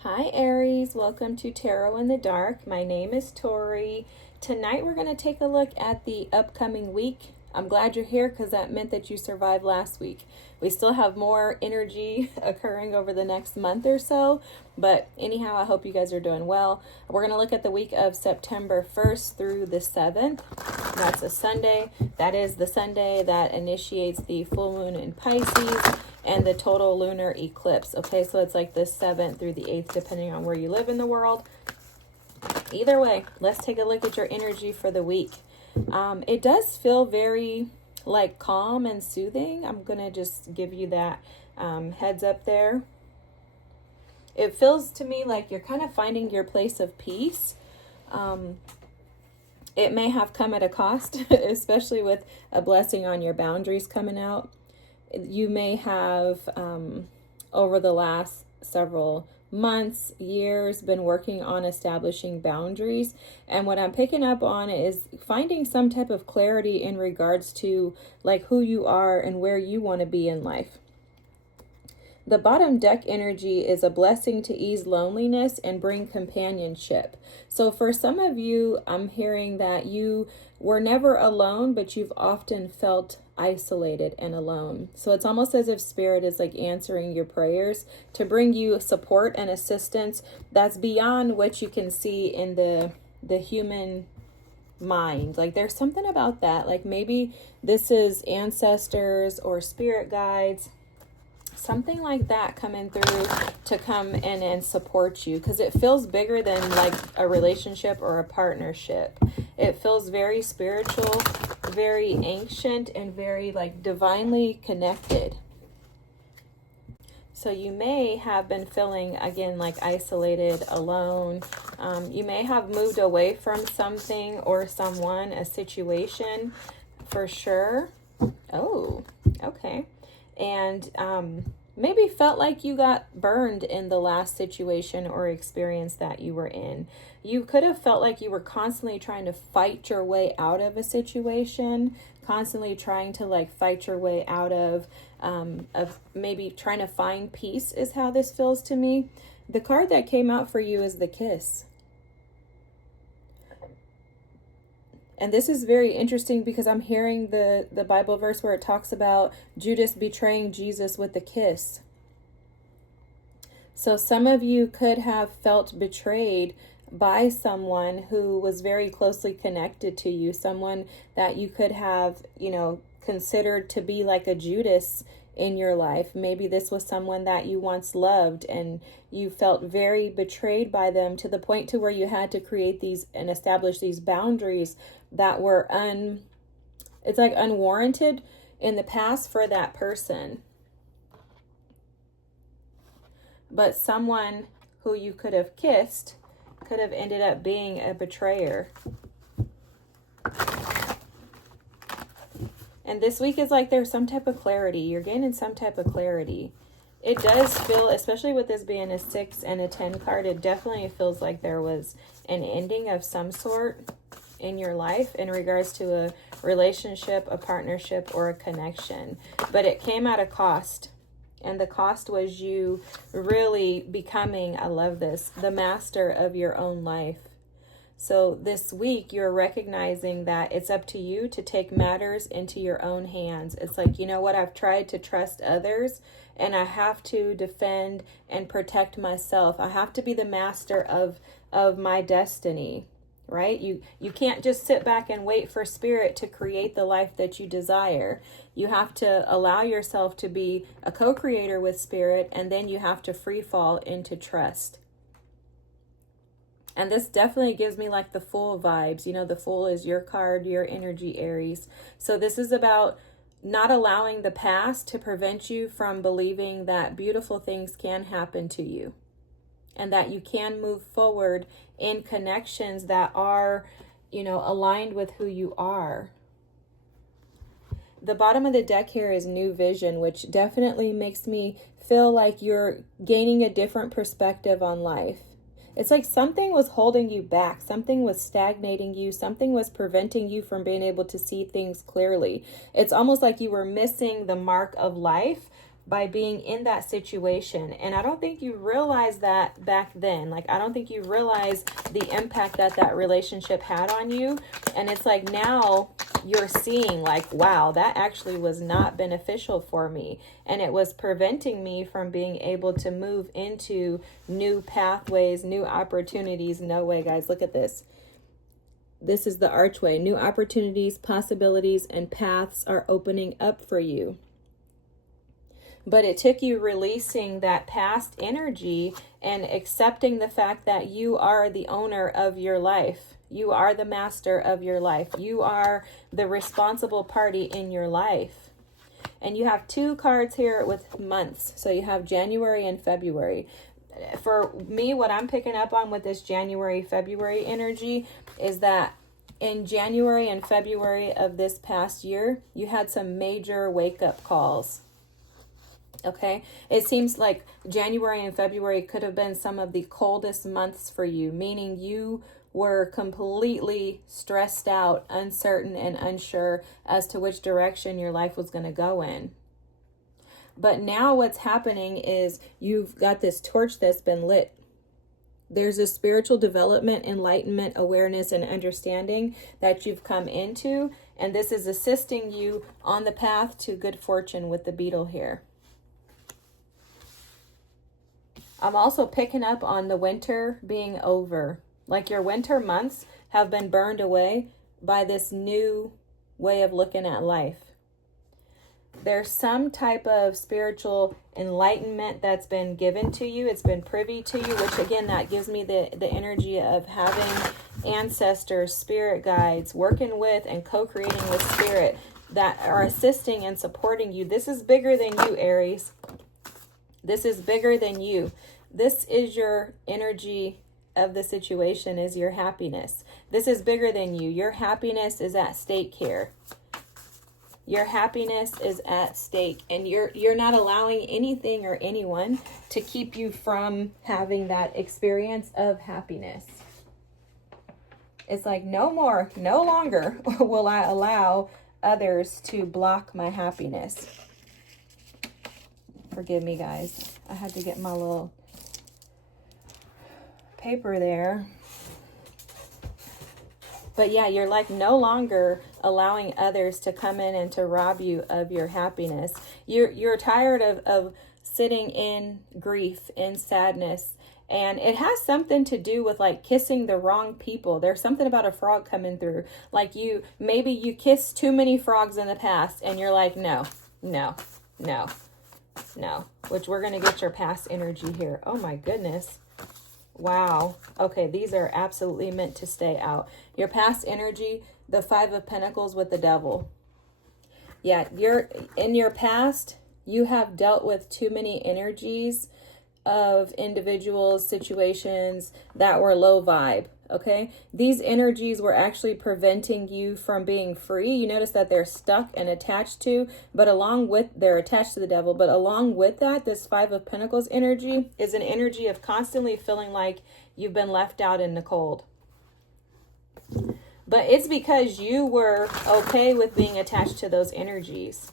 Hi Aries, welcome to Tarot in the Dark. My name is Tori. Tonight we're going to take a look at the upcoming week. I'm glad you're here because that meant that you survived last week. We still have more energy occurring over the next month or so, but anyhow, I hope you guys are doing well. We're going to look at the week of September 1st through the 7th. That's a Sunday. That is the Sunday that initiates the full moon in Pisces and the total lunar eclipse. Okay, so it's like the 7th through the 8th, depending on where you live in the world. Either way, let's take a look at your energy for the week. It does feel very like calm and soothing. I'm going to just give you that heads up there. It feels to me like you're kind of finding your place of peace. It may have come at a cost, especially with a blessing on your boundaries coming out. You may have, over the last several months, years, been working on establishing boundaries. And what I'm picking up on is finding some type of clarity in regards to like who you are and where you want to be in life. The bottom deck energy is a blessing to ease loneliness and bring companionship. So for some of you, I'm hearing that you were never alone, but you've often felt isolated and alone. So it's almost as if Spirit is like answering your prayers to bring you support and assistance that's beyond what you can see in the human mind. Like there's something about that. Like maybe this is ancestors or spirit guides, something like that coming through to come in and support you, because it feels bigger than like a relationship or a partnership. It feels very spiritual, very ancient, and very like divinely connected. So you may have been feeling, again, like isolated, alone. You may have moved away from something or someone, a situation, for sure. Oh, okay. And maybe felt like you got burned in the last situation or experience that you were in. You could have felt like you were constantly trying to fight your way out of a situation, constantly trying to like fight your way out of maybe trying to find peace is how this feels to me. The card that came out for you is the Kiss. And this is very interesting because I'm hearing the Bible verse where it talks about Judas betraying Jesus with a kiss. So some of you could have felt betrayed by someone who was very closely connected to you, someone that you could have, considered to be like a Judas in your life. Maybe this was someone that you once loved and you felt very betrayed by them to the point to where you had to create these and establish these boundaries that were unwarranted in the past for that person. But someone who you could have kissed could have ended up being a betrayer. And this week is like there's some type of clarity. You're gaining some type of clarity. It does feel, especially with this being a 6 and a 10 card, it definitely feels like there was an ending of some sort in your life in regards to a relationship, a partnership, or a connection. But it came at a cost. And the cost was you really becoming, I love this, the master of your own life. So this week, you're recognizing that it's up to you to take matters into your own hands. It's like, you know what, I've tried to trust others and I have to defend and protect myself. I have to be the master of my destiny, right? You can't just sit back and wait for Spirit to create the life that you desire. You have to allow yourself to be a co-creator with Spirit, and then you have to free fall into trust. And this definitely gives me like the Fool vibes. The Fool is your card, your energy, Aries. So this is about not allowing the past to prevent you from believing that beautiful things can happen to you and that you can move forward in connections that are, aligned with who you are. The bottom of the deck here is New Vision, which definitely makes me feel like you're gaining a different perspective on life. It's like something was holding you back. Something was stagnating you. Something was preventing you from being able to see things clearly. It's almost like you were missing the mark of life by being in that situation. And I don't think you realized that back then. Like, I don't think you realized the impact that that relationship had on you. And it's like now you're seeing like, wow, that actually was not beneficial for me. And it was preventing me from being able to move into new pathways, new opportunities. No way, guys. Look at this. This is the archway. New opportunities, possibilities, and paths are opening up for you. But it took you releasing that past energy and accepting the fact that you are the owner of your life. You are the master of your life. You are the responsible party in your life. And you have 2 cards here with months. So you have January and February. For me, what I'm picking up on with this January, February energy is that in January and February of this past year, you had some major wake-up calls. Okay, it seems like January and February could have been some of the coldest months for you, meaning you were completely stressed out, uncertain, and unsure as to which direction your life was going to go in. But now what's happening is you've got this torch that's been lit. There's a spiritual development, enlightenment, awareness, and understanding that you've come into, and this is assisting you on the path to good fortune with the beetle here. I'm also picking up on the winter being over. Like your winter months have been burned away by this new way of looking at life. There's some type of spiritual enlightenment that's been given to you. It's been privy to you, which again, that gives me the energy of having ancestors, spirit guides, working with and co-creating with spirit that are assisting and supporting you. This is bigger than you, Aries. This is bigger than you. This is your energy of the situation, is your happiness. This is bigger than you. Your happiness is at stake here. Your happiness is at stake, and you're not allowing anything or anyone to keep you from having that experience of happiness. It's like no longer will I allow others to block my happiness. Forgive me, guys. I had to get my little paper there. But yeah, you're like no longer allowing others to come in and to rob you of your happiness. You're tired of sitting in grief, in sadness. And it has something to do with like kissing the wrong people. There's something about a frog coming through. Like maybe you kissed too many frogs in the past and you're like, no. Which we're going to get your past energy here. Oh my goodness. Wow. Okay, these are absolutely meant to stay out. Your past energy, the 5 of Pentacles with the Devil. Yeah, in your past, you have dealt with too many energies of individuals, situations that were low vibe. Okay, these energies were actually preventing you from being free. You notice that they're stuck and attached to, but they're attached to the devil. But along with that, this 5 of Pentacles energy is an energy of constantly feeling like you've been left out in the cold. But it's because you were okay with being attached to those energies.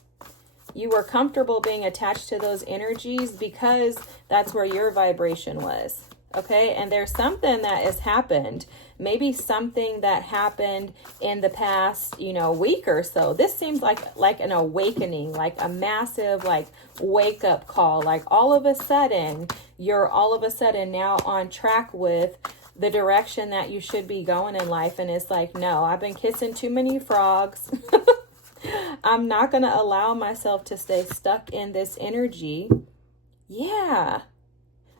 You were comfortable being attached to those energies because that's where your vibration was. Okay, and there's something that has happened, maybe something that happened in the past, week or so. This seems like an awakening, like a massive, like wake up call. Like all of a sudden, you're now on track with the direction that you should be going in life. And it's like, no, I've been kissing too many frogs. I'm not going to allow myself to stay stuck in this energy. Yeah.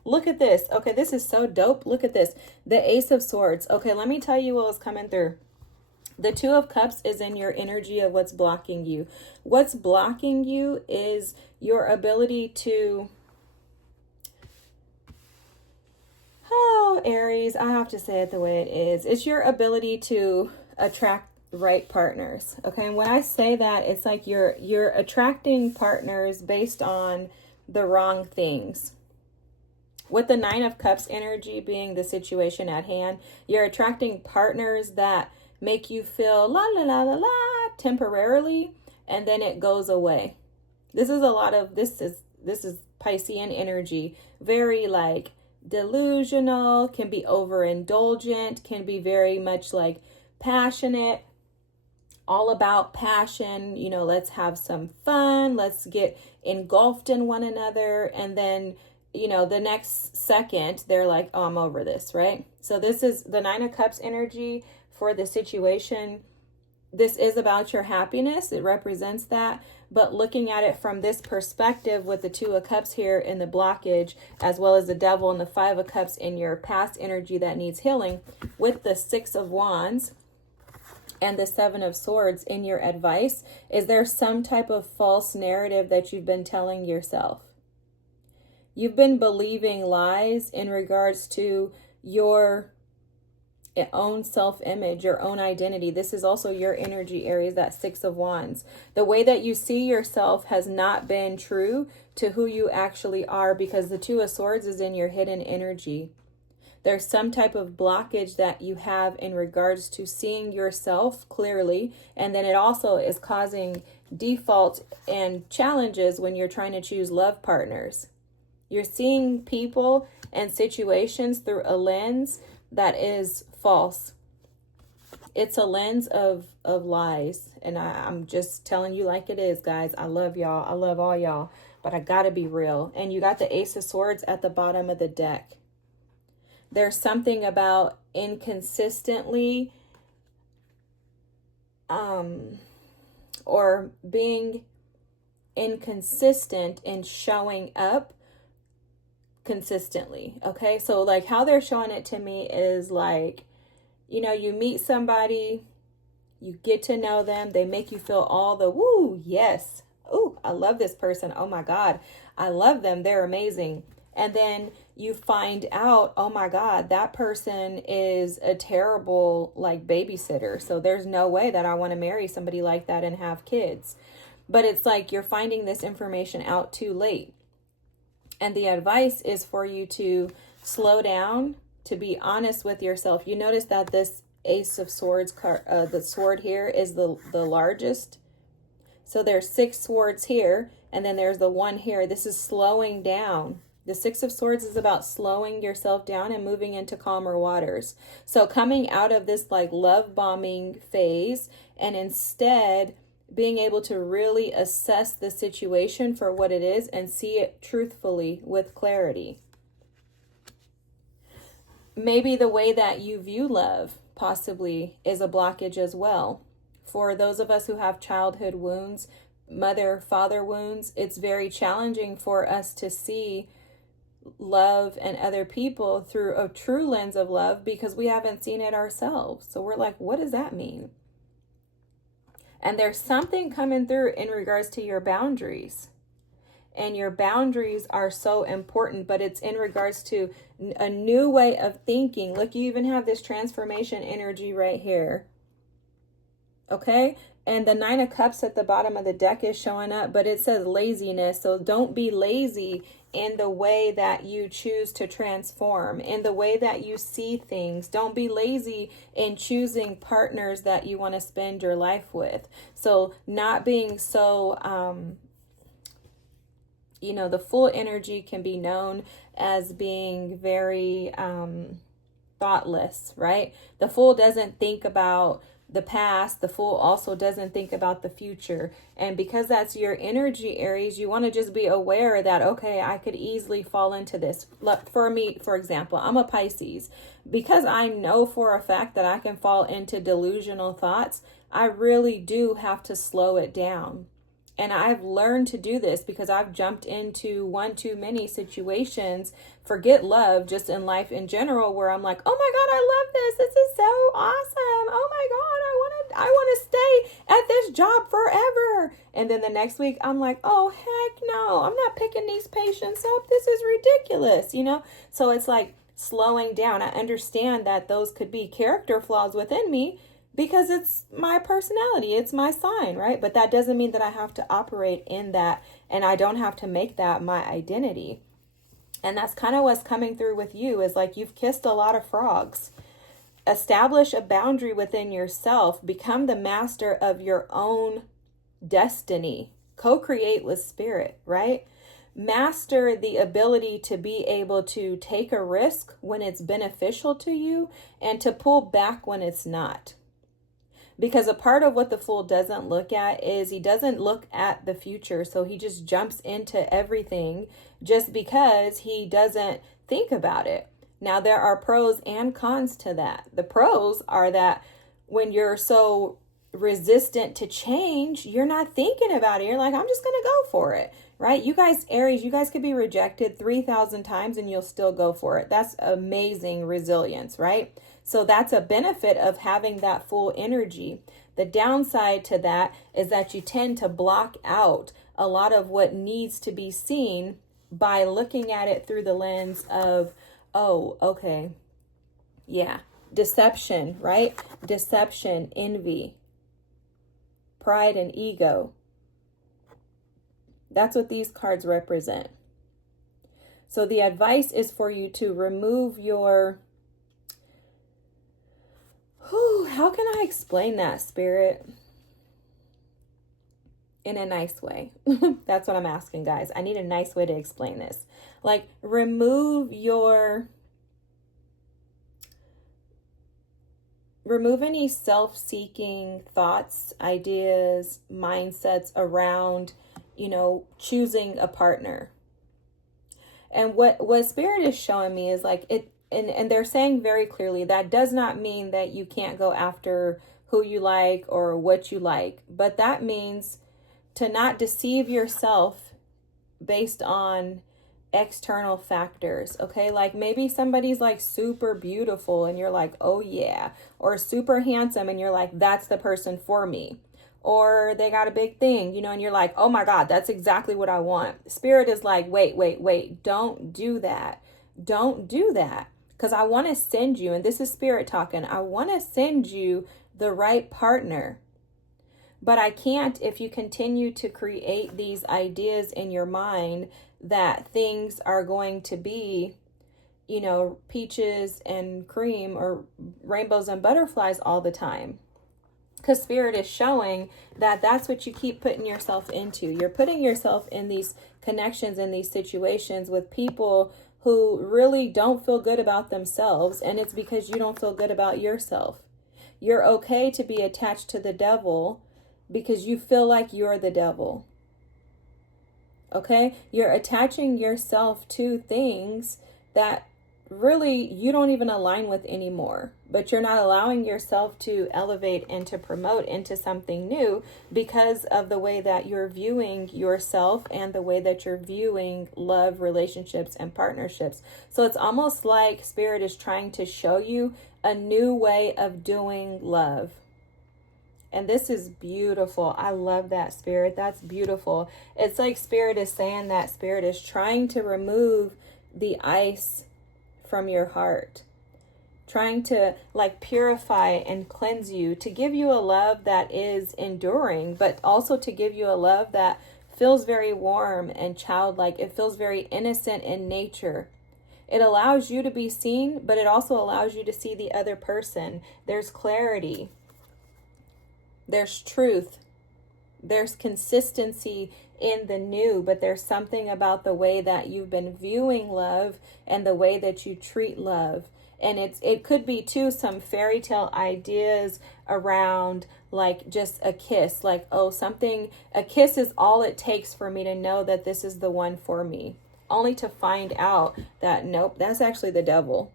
Look at this. Okay, this is so dope. Look at this. The Ace of Swords. Okay, let me tell you what was coming through. The 2 of Cups is in your energy of what's blocking you. What's blocking you is your ability to... Oh, Aries, I have to say it the way it is. It's your ability to attract right partners. Okay, and when I say that, it's like you're attracting partners based on the wrong things. With the 9 of Cups energy being the situation at hand, you're attracting partners that make you feel la la la la la temporarily, and then it goes away. This is this is Piscean energy, very like delusional, can be overindulgent, can be very much like passionate, all about passion, you know, let's have some fun, let's get engulfed in one another. And then, you know, the next second they're like, oh, I'm over this, right? So this is the Nine of Cups energy for the situation. This is about your happiness. It represents that. But looking at it from this perspective with the Two of Cups here in the blockage, as well as the Devil and the Five of Cups in your past energy that needs healing, with the Six of Wands and the Seven of Swords in your advice, is there some type of false narrative that you've been telling yourself? You've been believing lies in regards to your own self-image, your own identity. This is also your energy, Aries, that Six of Wands. The way that you see yourself has not been true to who you actually are, because the Two of Swords is in your hidden energy. There's some type of blockage that you have in regards to seeing yourself clearly, and then it also is causing default and challenges when you're trying to choose love partners. You're seeing people and situations through a lens that is false. It's a lens of lies. And I'm just telling you like it is, guys. I love y'all. I love all y'all. But I gotta be real. And you got the Ace of Swords at the bottom of the deck. There's something about inconsistently or being inconsistent in showing up consistently. Okay, so like how they're showing it to me is like, you know, you meet somebody, you get to know them, they make you feel all the woo, yes, oh, I love this person, oh my God, I love them, they're amazing. And then you find out, oh my God, that person is a terrible like babysitter, so there's no way that I want to marry somebody like that and have kids. But it's like you're finding this information out too late. And the advice is for you to slow down, to be honest with yourself. You notice that this Ace of Swords card, the sword here is the largest. So there's 6 swords here, and then there's the one here. This is slowing down. The Six of Swords is about slowing yourself down and moving into calmer waters. So coming out of this like love bombing phase, and instead being able to really assess the situation for what it is and see it truthfully with clarity. Maybe the way that you view love possibly is a blockage as well. For those of us who have childhood wounds, mother-father wounds, it's very challenging for us to see love and other people through a true lens of love because we haven't seen it ourselves. So we're like, what does that mean? And there's something coming through in regards to your boundaries. And your boundaries are so important, but it's in regards to a new way of thinking. Look, you even have this transformation energy right here. Okay? And the Nine of Cups at the bottom of the deck is showing up, but it says laziness. So don't be lazy in the way that you choose to transform, in the way that you see things. Don't be lazy in choosing partners that you want to spend your life with. So not being so, you know, the Fool energy can be known as being very thoughtless, right? The Fool doesn't think about the past. The Fool also doesn't think about the future. And because that's your energy, Aries, you want to just be aware that, okay, I could easily fall into this. For me, for example, I'm a Pisces. Because I know for a fact that I can fall into delusional thoughts, I really do have to slow it down. And I've learned to do this because I've jumped into one too many situations, forget love, just in life in general, where I'm like, oh my God, I love this. This is so awesome. Oh my God, I want to stay at this job forever. And then the next week I'm like, oh heck no, I'm not picking these patients up. This is ridiculous, you know? So it's like slowing down. I understand that those could be character flaws within me, because it's my personality, it's my sign, right? But that doesn't mean that I have to operate in that, and I don't have to make that my identity. And that's kind of what's coming through with you, is like you've kissed a lot of frogs. Establish a boundary within yourself. Become the master of your own destiny. Co-create with spirit, right? master the ability to be able to take a risk when it's beneficial to you and to pull back when it's not. Because a part of what the Fool doesn't look at is he doesn't look at the future. So he just jumps into everything just because he doesn't think about it. Now, there are pros and cons to that. The pros are that when you're so resistant to change, you're not thinking about it. You're like, I'm just going to go for it, right? You guys, Aries, you guys could be rejected 3,000 times and you'll still go for it. That's amazing resilience, right? So that's a benefit of having that Fool energy. The downside to that is that you tend to block out a lot of what needs to be seen by looking at it through the lens of, oh, okay, yeah, deception, right? Deception, envy, pride, and ego. That's what these cards represent. So the advice is for you to remove your... how can I explain that, Spirit? In a nice way. That's what I'm asking, guys. I need a nice way to explain this. Like, remove any self-seeking thoughts, ideas, mindsets around, choosing a partner. And what Spirit is showing me is like it, and they're saying very clearly that does not mean that you can't go after who you like or what you like, but that means to not deceive yourself based on external factors, okay? Like maybe somebody's like super beautiful and you're like, oh yeah, or super handsome and you're like, that's the person for me. Or they got a big thing, and you're like, oh my God, that's exactly what I want. Spirit is like, wait, don't do that. Don't do that. Because I want to send you, and this is Spirit talking, I want to send you the right partner. But I can't if you continue to create these ideas in your mind that things are going to be, peaches and cream or rainbows and butterflies all the time. Because Spirit is showing that that's what you keep putting yourself into. You're putting yourself in these connections, in these situations with people who really don't feel good about themselves. And it's because you don't feel good about yourself. You're okay to be attached to the devil because you feel like you're the devil. Okay? You're attaching yourself to things that really you don't even align with anymore, but you're not allowing yourself to elevate and to promote into something new because of the way that you're viewing yourself and the way that you're viewing love, relationships, and partnerships. So it's almost like Spirit is trying to show you a new way of doing love. And this is beautiful. I love that, Spirit. That's beautiful. It's like Spirit is saying that Spirit is trying to remove the ice from your heart, trying to like purify and cleanse you, to give you a love that is enduring, but also to give you a love that feels very warm and childlike. It feels very innocent in nature. It allows you to be seen, but it also allows you to see the other person. There's clarity. There's truth. There's consistency in the new, but there's something about the way that you've been viewing love and the way that you treat love. And it could be too some fairy tale ideas around like just a kiss, like, oh, a kiss is all it takes for me to know that this is the one for me, only to find out that nope, that's actually the devil.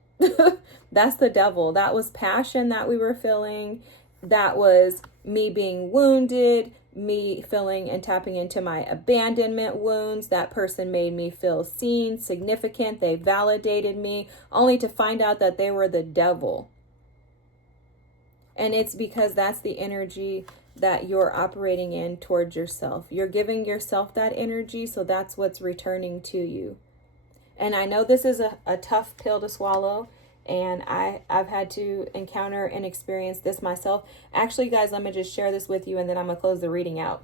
That's the devil. That was passion that we were feeling. That was me being wounded, me feeling and tapping into my abandonment wounds. That person made me feel seen, significant. They validated me, only to find out that they were the devil. And it's because that's the energy that you're operating in towards yourself. You're giving yourself that energy, so that's what's returning to you. And I know this is a tough pill to swallow. And I've had to encounter and experience this myself. Actually, guys, let me just share this with you and then I'm going to close the reading out.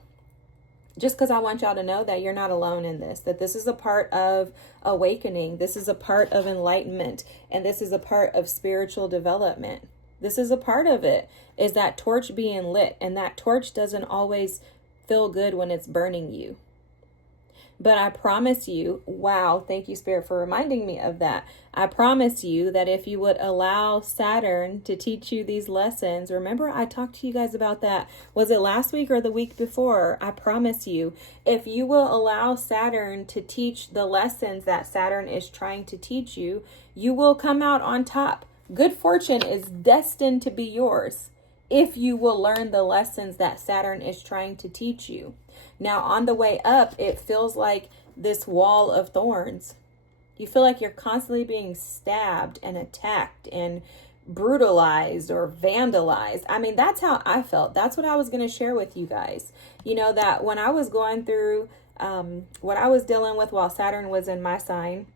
Just because I want y'all to know that you're not alone in this, that this is a part of awakening. This is a part of enlightenment. And this is a part of spiritual development. This is a part of it, is that torch being lit. And that torch doesn't always feel good when it's burning you. But I promise you, wow, thank you, Spirit, for reminding me of that. I promise you that if you would allow Saturn to teach you these lessons, remember I talked to you guys about that. Was it last week or the week before? I promise you, if you will allow Saturn to teach the lessons that Saturn is trying to teach you, you will come out on top. Good fortune is destined to be yours if you will learn the lessons that Saturn is trying to teach you. Now, on the way up, it feels like this wall of thorns. You feel like you're constantly being stabbed and attacked and brutalized or vandalized. I mean, that's how I felt. That's what I was going to share with you guys. You know, that when I was going through what I was dealing with while Saturn was in my sign,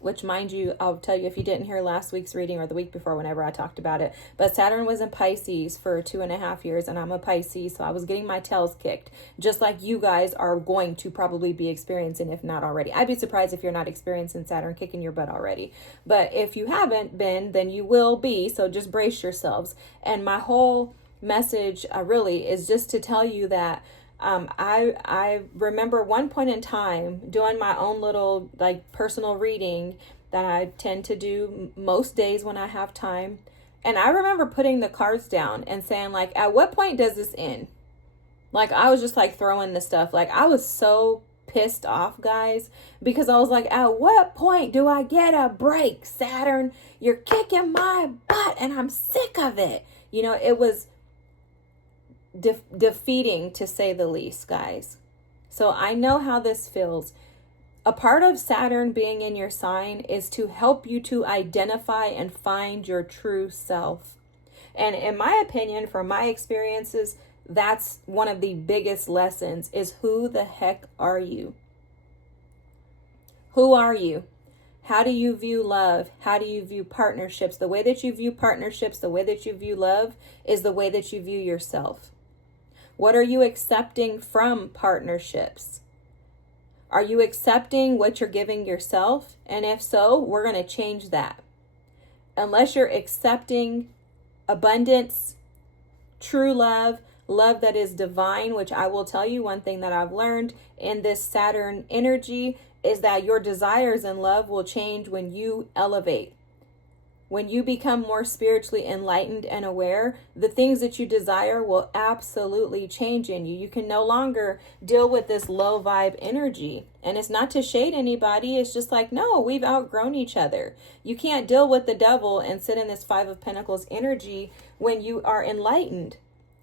which, mind you, I'll tell you if you didn't hear last week's reading or the week before, whenever I talked about it, but Saturn was in Pisces for 2.5 years, and I'm a Pisces, so I was getting my tails kicked, just like you guys are going to probably be experiencing, if not already. I'd be surprised if you're not experiencing Saturn kicking your butt already, but if you haven't been, then you will be, so just brace yourselves. And my whole message really is just to tell you that I remember one point in time doing my own little like personal reading that I tend to do most days when I have time. And I remember putting the cards down and saying like, at what point does this end? Like I was just like throwing the stuff. Like I was so pissed off, guys, because I was like, at what point do I get a break? Saturn, you're kicking my butt and I'm sick of it. You know, it was defeating, to say the least, guys. So I know how this feels. A part of Saturn being in your sign is to help you to identify and find your true self. And in my opinion, from my experiences, that's one of the biggest lessons is who the heck are you? Who are you? How do you view love? How do you view partnerships? The way that you view partnerships, the way that you view love is the way that you view yourself. What are you accepting from partnerships? Are you accepting what you're giving yourself? And if so, we're going to change that. Unless you're accepting abundance, true love, love that is divine, which I will tell you one thing that I've learned in this Saturn energy is that your desires in love will change when you elevate. When you become more spiritually enlightened and aware, the things that you desire will absolutely change in you. You can no longer deal with this low vibe energy. And it's not to shade anybody. It's just like, no, we've outgrown each other. You can't deal with the devil and sit in this 5 of Pentacles energy when you are enlightened.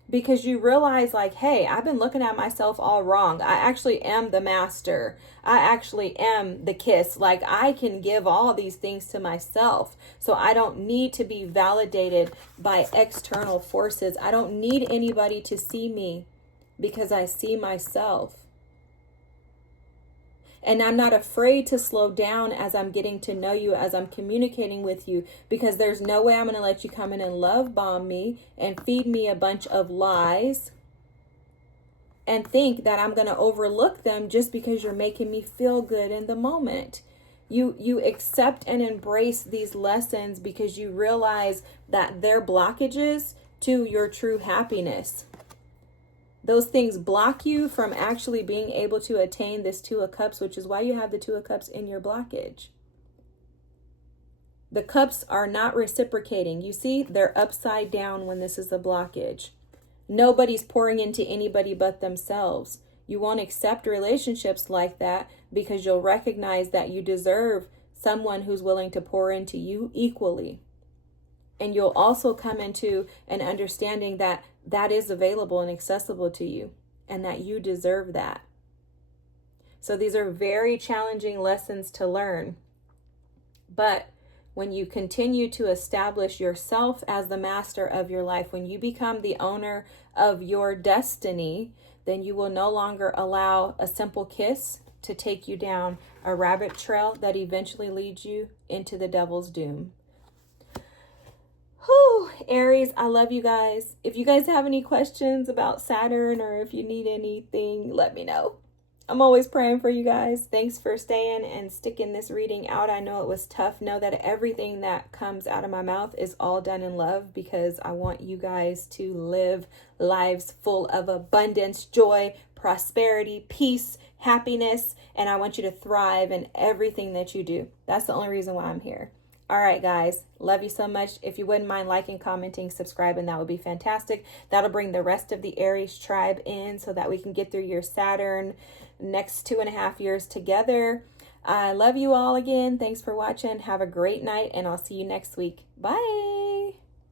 Because you realize like, hey, I've been looking at myself all wrong. I actually am the master. I actually am the kiss. Like I can give all these things to myself. So I don't need to be validated by external forces. I don't need anybody to see me because I see myself. And I'm not afraid to slow down as I'm getting to know you, as I'm communicating with you, because there's no way I'm going to let you come in and love bomb me and feed me a bunch of lies and think that I'm going to overlook them just because you're making me feel good in the moment. You accept and embrace these lessons because you realize that they're blockages to your true happiness. Those things block you from actually being able to attain this 2 of Cups, which is why you have the 2 of Cups in your blockage. The cups are not reciprocating. You see, they're upside down when this is a blockage. Nobody's pouring into anybody but themselves. You won't accept relationships like that because you'll recognize that you deserve someone who's willing to pour into you equally. And you'll also come into an understanding that that is available and accessible to you and that you deserve that. So these are very challenging lessons to learn. But when you continue to establish yourself as the master of your life, when you become the owner of your destiny, then you will no longer allow a simple kiss to take you down a rabbit trail that eventually leads you into the devil's doom. Whew, Aries, I love you guys. If you guys have any questions about Saturn or if you need anything, let me know. I'm always praying for you guys. Thanks for staying and sticking this reading out. I know it was tough. Know that everything that comes out of my mouth is all done in love because I want you guys to live lives full of abundance, joy, prosperity, peace, happiness, and I want you to thrive in everything that you do. That's the only reason why I'm here. All right, guys, love you so much. If you wouldn't mind liking, commenting, subscribing, that would be fantastic. That'll bring the rest of the Aries tribe in so that we can get through your Saturn next 2.5 years together. I love you all again. Thanks for watching. Have a great night, and I'll see you next week. Bye.